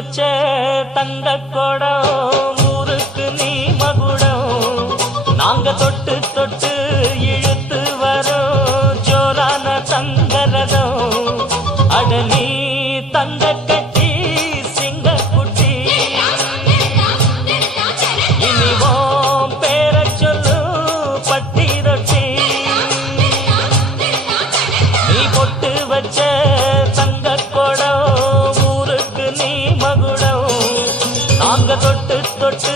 வச்ச தங்க கொடம் ஊருக்கு நீ மகுடம் நாங்க தொட்டு தொட்டு இழுத்து வரோம் ஜோரான தங்கரதம் அட நீ தங்க கட்டி சிங்க குட்டி இனிவோம் பேர சொல்லு பட்டி ரொட்டி நீ பொட்டு வச்ச தங்க கொடம் ஊருக்கு நீ மகுடம் நாங்க தொட்டு தொட்டு